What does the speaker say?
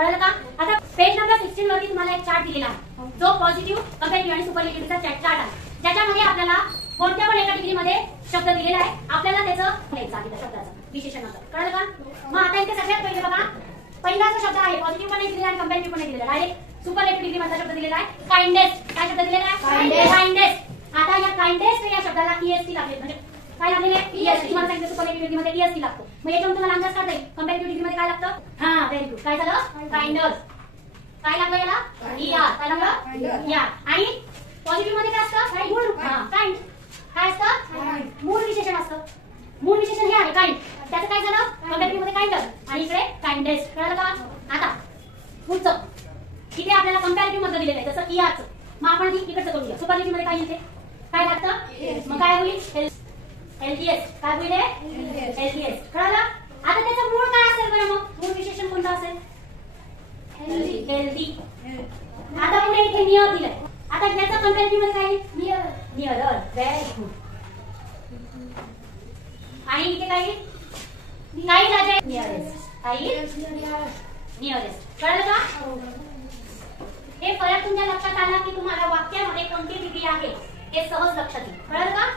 कळलं का? आता पेज नंबर 16 वरती तुम्हाला एक चार्ट दिलेला आहे जो पॉझिटिव्ह, कंपॅरेटिव्ह आणि सुपरलेटिव्हचा चार्ट आहे, ज्याच्यामध्ये आपल्याला कोणत्या पण एका डिग्रीमध्ये शब्द दिलेला आहे, आपल्याला त्याचं लिहायचं आहे त्या शब्दाचं विशेषणाचं. कळलं का? मग आता इथे सगळ्यात पहिले बघा, पहिला जो शब्द आहे पॉझिटिव्ह पण दिलेला आहे आणि कंपॅरेटिव्ह पण दिलेला आहे. डायरेक्ट सुपरलेटिव्ह डिग्री मधला शब्द दिलेला आहे काइंडेस्ट. काय शब्द दिलेला आहे? काइंडेस्ट. आता या काइंडेस्ट या शब्दाला ईएसटी लागले, म्हणजे काय लागलेले ईएसटी. तुम्हाला सांगितलं सुपरलेटिव्ह डिग्री मध्ये ईएसटी लागतो. मग याच्यावर तुम्हाला अंदाज काढता येईल कंपॅरेटिव्ह डिग्री मध्ये काय लागतं. हा, व्हेरी गुड. काय झालं? काइंडर्स. काय लागलं याला? ईआर. काय लागलं? ईआर. आणि पॉझिटिव्ह मध्ये काय असतं? मूळ. हा, काइंड. काय असतं? मूळ विशेषण असतं. मूळ विशेषण हे आहे काइंड. त्याचं काय झालं? कंपॅरेटिव्ह मध्ये काइंडर आणि इकडे काइंडेस्ट. कळलं का? आता पुढचं इथे आपल्याला कंपॅरेटिव्ह मध्ये दिलेलं आहे जसं ईआरचं. मग आपण इकडचं करूया. सुपरलेटिव्ह मध्ये काय येते? काय लागतं? मग काय होईल? एलटीएस. काय होईल? एलटीएस. कळलं? आता त्याचं मूळ काय असेल बरं? मग मूळ विशेषण कोणतं असेल? हेल्दी. आता पुढे इथे नियर दिलंय. आता त्याचा कंपॅरेटिव्ह मध्ये काय? नियरर. Very good. आणि इथे काय? काही राजा नियरेस्ट. काही नियरेस्ट. कळलं का? हे फरक तुमच्या लक्षात आला की तुम्हाला वाक्यामध्ये कोणती डिग्री आहे हे सहज लक्षात येईल. कळलं का?